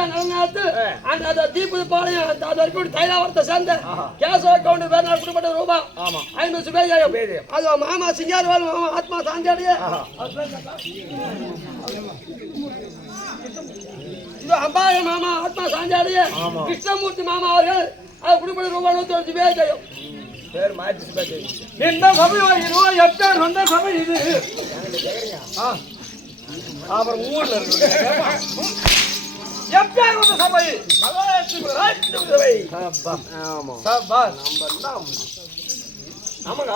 நடந்து அந்த தீபதி பாளையம் அதற்கு தைலாவரத்தை சேர்ந்த கேசவ கவுண்டர் பேர் கொடுக்கப்பட்ட ரூபாய் 500 பேர் அது மாமா சிங்காரவாள் மாமா ஆத்மா சாஞ்சாடியே இது அம்பாய மாமா ஆத்மா சாஞ்சாடியே கிருஷ்ணமூர்த்தி மாமா அவர்கள் அது கொடுக்கப்பட்ட ரூபாய் 150 பேர் செய்யும் பேர் மாற்றி இந்த சபை எட்டார் வந்த சபை இது அப்புறம் ஊர்ல இருக்கு எப்பார் வந்த சபை சபை ஆமாங்க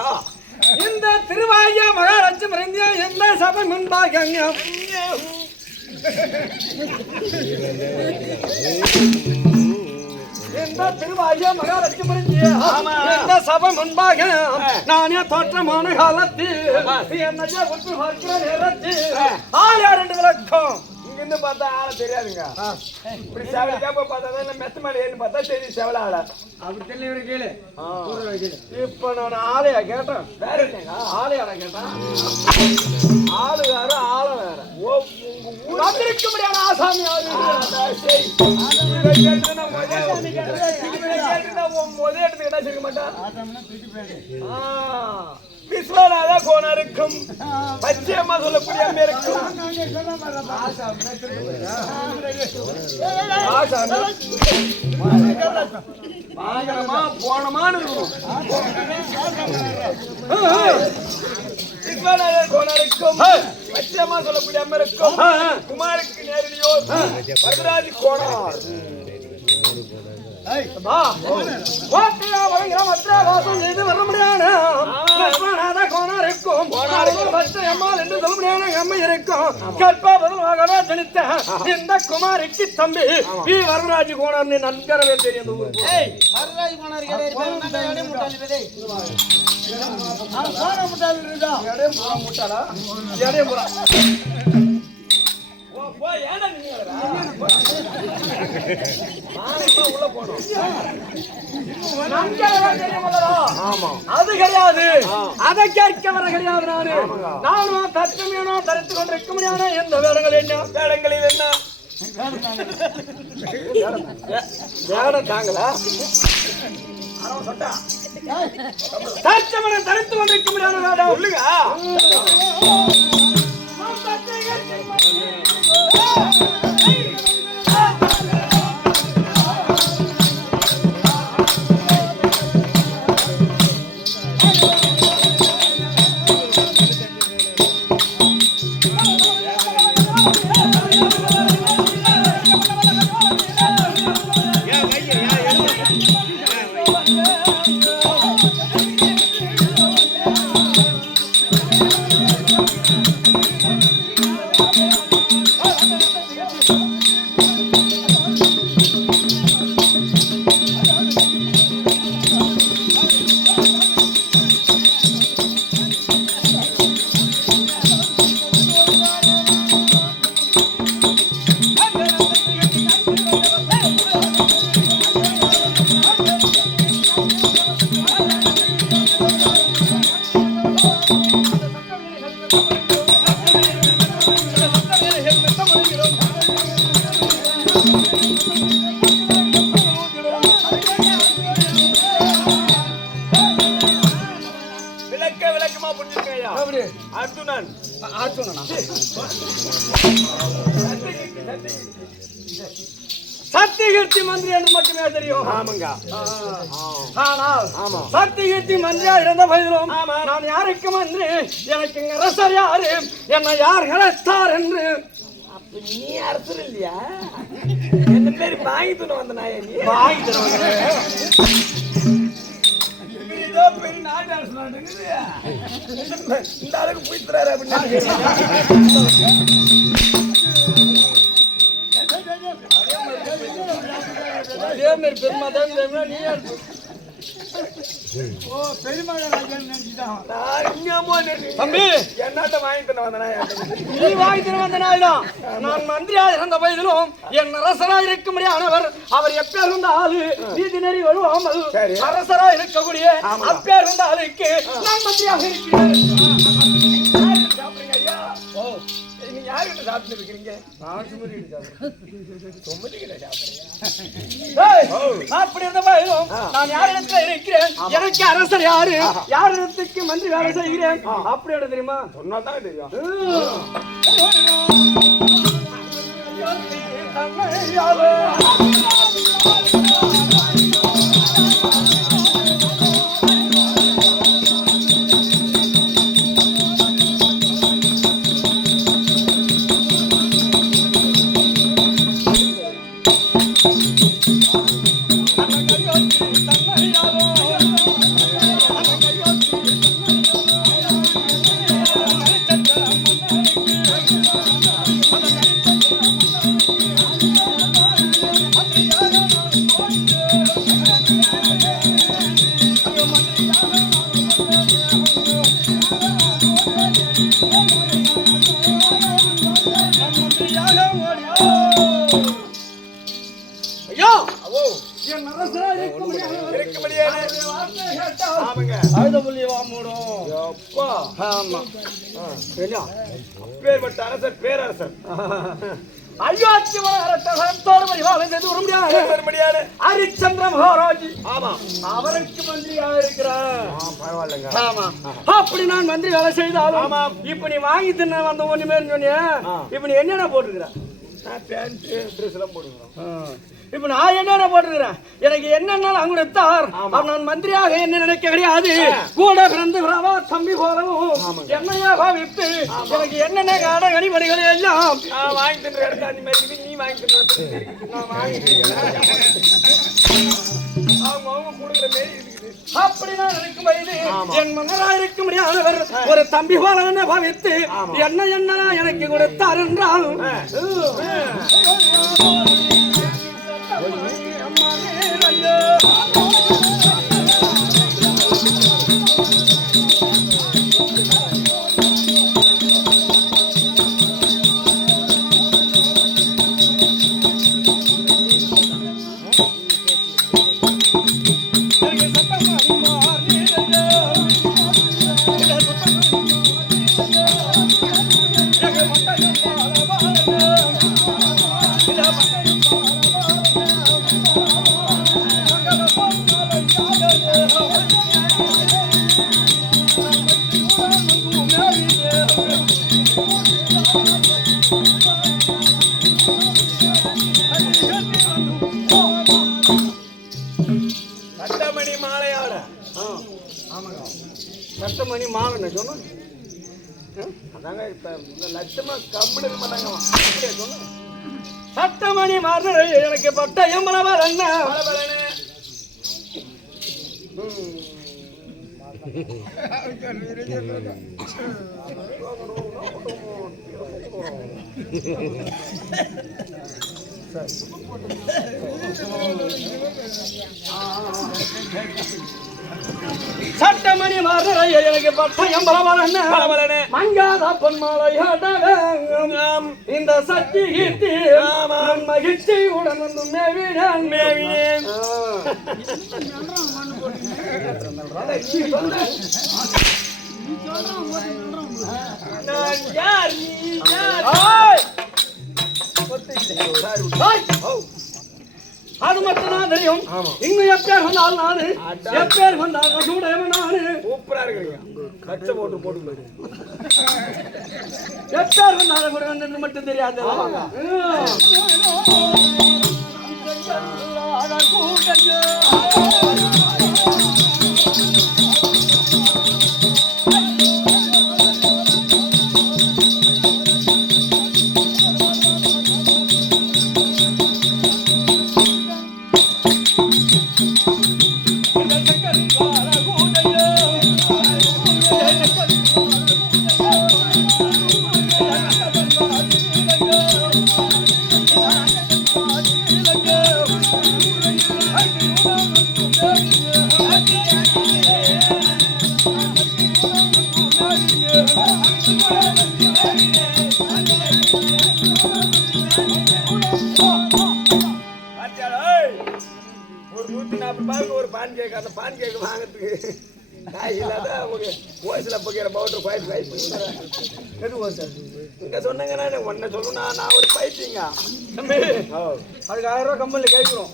இந்த திருவாய மகாலட்சுமி எந்த சபை முன்பாக இந்த திருவாய மகாலட்சுமி இந்த சபை முன்பாக நானே தோற்றமான காலத்தில் என்னைய ஒன்று பார்க்கிற நேரத்தில் ஆள் 2 விளக்கம் இங்கிருந்து பார்த்தா ஆள தெரியாதுங்க இப்படி செவலிக்காப்ப பார்த்தா மெத்த மேல ஏன்னு பார்த்தா தெரியும் செவல ஆள அப்படி தெரியல கேளு இப்ப நான் ஆளையா கேட்டேன் வேற இல்லைங்க ஆளையாட கேட்டேன் ஆளு வேற ஆள வேற வந்திருக்க முடியாத ஆசாமி முதல் எடுத்துக்கிட்டா செய்ய மாட்டான் விஸ்வநாத கோணருக்கும் பச்சையம்மா சொல்லக்கூடிய இருக்கும் போனமானு விஸ்வநாத கோணருக்கும் பச்சையம்மா சொல்லக்கூடிய அம்மா இருக்கும் குமாருக்கு நேரடியோ வரதராஜ் கோணார் இந்த குமாரிக்கு தம்பி வரதராஜ் கோணார் நன்கரவே தெரியும் அது கிடையாது அதை கேட்க வர கிடையாது நானும் தற்சமயனோ தரித்து கொண்டிருக்க முடியாத எந்த வேடங்கள் என்ன வேடங்களில் என்ன வேடம் தாங்களா தற்சமயம் தரித்து கொண்டிருக்க முடியாத வேடம் சொல்லுங்க சத்தியகீர்த்தி மந்திரி என்று மட்டுமே தெரியும். ஆனால் சத்தியகீர்த்தி மந்திரியா இருந்த போதிலும் நான் யாருக்கு மந்திரி, எனக்கு இங்க அரசர் யாரு, என்னை யார் அழைத்தார் என்று. நீ அரசர் இல்லையா? என்ன பேரு வாங்கிட்டு வந்த நாய நீ வாங்கிட்டு பெரிய நாட்டு அரசு இந்த அளவுக்கு போய்த்துறாரு அப்படின்னு பெருமா நான் மந்திரியா இருந்த வயதிலும் என் அரசரா இருக்க முடியாதவர். அவர் எப்பேர் இருந்த ஆளு நீதி நெறி வழுவாமல் அரசரா இருக்கக்கூடிய அப்பேர் இருந்த ஆளுக்கு நான் மந்திரியாக இருக்கிறேன். நீங்க யாருக்கிட்ட சாப்பிட்டு இருக்கீங்க? நான் சுமதி சொம்பதிக்கிட்ட அப்படி இருந்த நான் யாரிடத்துல இருக்கிறேன், எனக்கு அரசர் யாரு, யாரிடத்துக்கு மந்திரி வேலை செய்கிறேன் அப்படி இடம் தெரியுமா? சொன்னாதான் தெரியும். அரசர் பேரரசர் ஹரிச்சந்திர மகாராஜ் ஆமா அவருக்கு மந்திரியாக இருக்கிறார். பரவாயில்லைங்க. ஆமா அப்படி நான் மந்திரி வேலை செய்தாலும் இப்ப நீ வாங்கி தின்ன வந்த ஒண்ணுமே சொன்னிய, இப்ப நீ என்னென்ன போட்டுருக்கிற? நான் பேண்ட் ட்ரெஸ் எல்லாம் போட்டுக்கிறோம். இப்ப நான் என்னென்ன போட்டுருக்கிறேன், எனக்கு என்னென்ன அங்குத்தார் நான் மந்திரியாக என்ன நினைக்க கிடையாது. கூட பிறந்து தம்பி போலவும் என்னையா பாவித்து எனக்கு என்னென்ன காட கனிமணிகளை எல்லாம் வாங்கி தின்ற இடத்த அந்த மாதிரி நீ வாங்கி தின்ற நான் வாங்கி அவங்க கொடுக்குற மாரி இருக்குது. அப்படி நான் இருக்கும் வயது என் மன்னராக இருக்க முடியாதவர் ஒரு தம்பி போல என்ன பாவித்து என்ன என்ன எனக்கு கொடுத்தார் என்றால் சட்டமணி மாலை சொன்ன அதாங்க இப்ப லட்சமா கம்பெனி மாட்டாங்க சொன்ன சட்டமணி மாறுற எனக்கு பட்டயம் பலவர் என்ன சட்டமணி மாறுற எனக்கு பட்டயம் பலவரன மங்காத பொன்மாலையாடவே இந்த சக்தி கீர்த்தி மகிழ்ச்சி உடன் வந்து மேவினேன் மேவினேன் அது மட்டும் தான் தெரியும். இன்னும் எப்பேர் வந்தாலும் நானு எப்பேர் வந்தாலும் சூடையவன் நானு. சூப்பரா இருக்கிறீங்க. கச்சை போட்டு போட்டு எப்பேர் வந்தாலும் கூட வந்து மட்டும் தெரியாது. ஒரு 140 ரூபாய்க்கு ஒரு பான் கேக், அந்த பான் கேக் வாங்கிறதுக்கு இல்லாத ஓசில போகிற பவுடர் குவாய்ப்பு எது சார் இங்க சொன்னீங்கன்னா ஒன்ன சொல்லணும் நான் ஒரு பைத்தியங்க தம்பி அதுக்கு 1000 ரூபா கம்பெனியில் கேட்குறோம்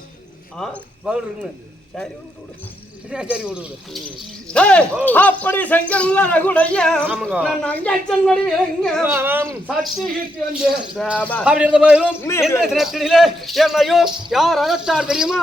பவுடர் இருக்குன்னு சரி சரி விடு அப்படி செங்கல்ல ரகுடைய நான் அங்கே சென்னடி சக்தி கீர்த்தி வந்து அப்படி இருந்த போதும் என்னையோ யார் அகத்தார் தெரியுமா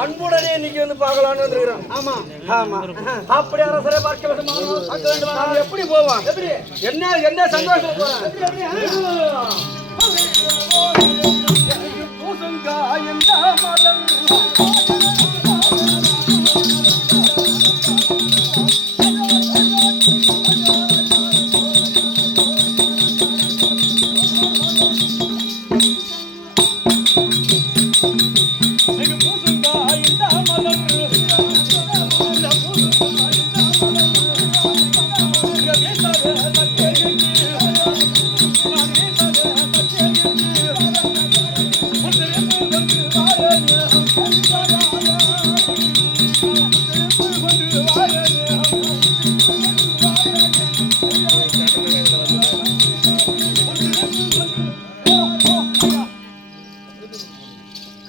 அன்புடனே இன்னைக்கு வந்து பார்க்கலான்னு வந்துருக்கிறோம். ஆமா ஆமா அப்படி அரசரை பார்க்க வேண்டும். எப்படி போவான் என்ன என்ன சந்தோஷம்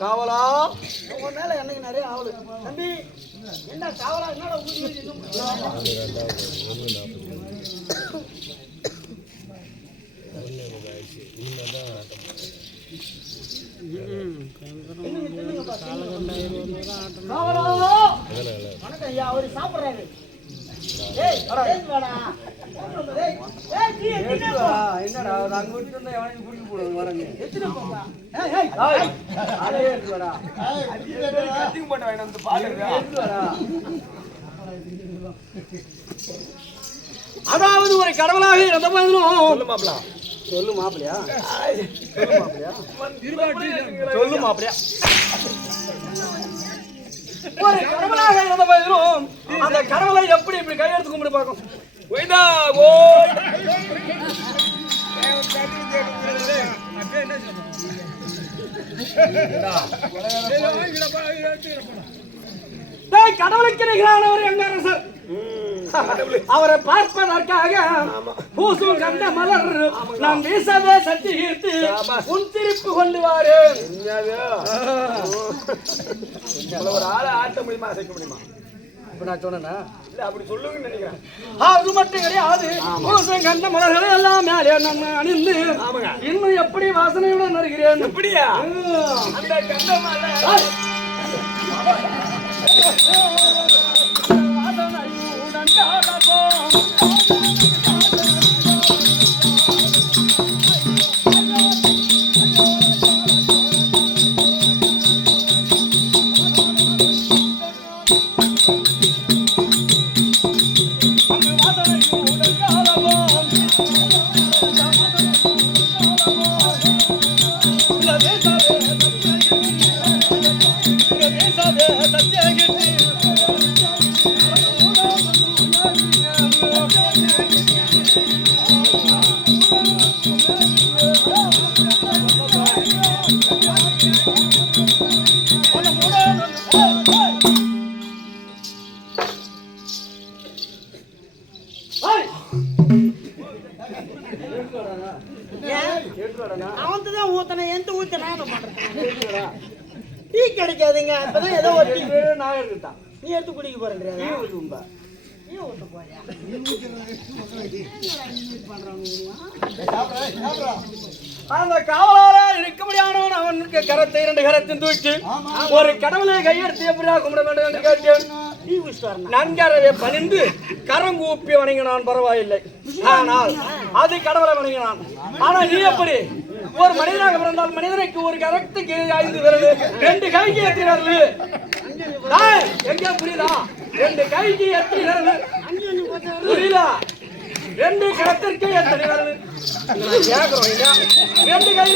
காவலா உங்க மேல எனக்கு நிறைய ஆவல் தம்பி என்ன காவலா என்னடா வணக்கம் ஐயா அவரு சாப்பிடுறாரு என்னடா அங்க விட்டு எவனையும் குடிக்க போடுவாங்க வரங்க எத்தனை அதாவது ஒரு கடவுளாக இருந்த போதிலும் சொல்லு மாப்பிளையா சொல்லு மாப்பிளையா ஒரு கடவுளாக இருந்த போதிலும் அந்த கடவுளை எப்படி இப்படி கையெடுத்து கும்பிட்டு பார்க்கும் கடவுளுக்கு நிகரானவர் எங்க அரசர் அவரை பார்ப்பதற்காக பூசும் கண்ட மலர் நான் வீசவே சக்தி கீர்த்து உன் திருப்பு கொண்டு வாரு ஒரு ஆளை ஆட்ட முடியுமா அசைக்க முடியுமா நான் சொன்னேன்னா அப்படி சொல்லுங்கன்னு நினைக்கிறேன். அது மட்டும் கிடையாது கண்ட மலர்களை எல்லாம் மேலே நான் அணிந்து இன்னும் எப்படி வாசனையுடன் வருகிறேன். எப்படியா அந்த கண்ட மலர் அவன்தான் ஊத்தன எந்த ஊத்தனா டீ கிடைக்காதுங்க. அப்பதான் ஏதோ ஒரு நான் எடுத்துட்டான் நீ எடுத்து குடிக்க போறேன். அந்த காவலாளா இருக்க முடியாதவன் அவனுக்கு கரத்தை 2 கரத்தையும் தூக்கி ஒரு கடவுளை கையெடுத்து எப்படியா கும்பிட வேண்டும் என்று கேட்டேன். நன்கரவே பணிந்து கரங்கூப்பி வணங்கினான், பரவாயில்லை. ஆனால் அது கடவுளை வணங்கினான். ஆனா நீ எப்படி ஒரு மனிதனாக பிறந்தால் மனிதனுக்கு ஒரு கரத்துக்கு 5 விரல், 2 கைக்கு எத்தனை விரல்? எங்க புரியுதா? 2 கைக்கு எத்தனை விரல் புரியுதா? 2 கரத்திற்கு எத்தனை விரல் கேட்கிறோம்? 2 கை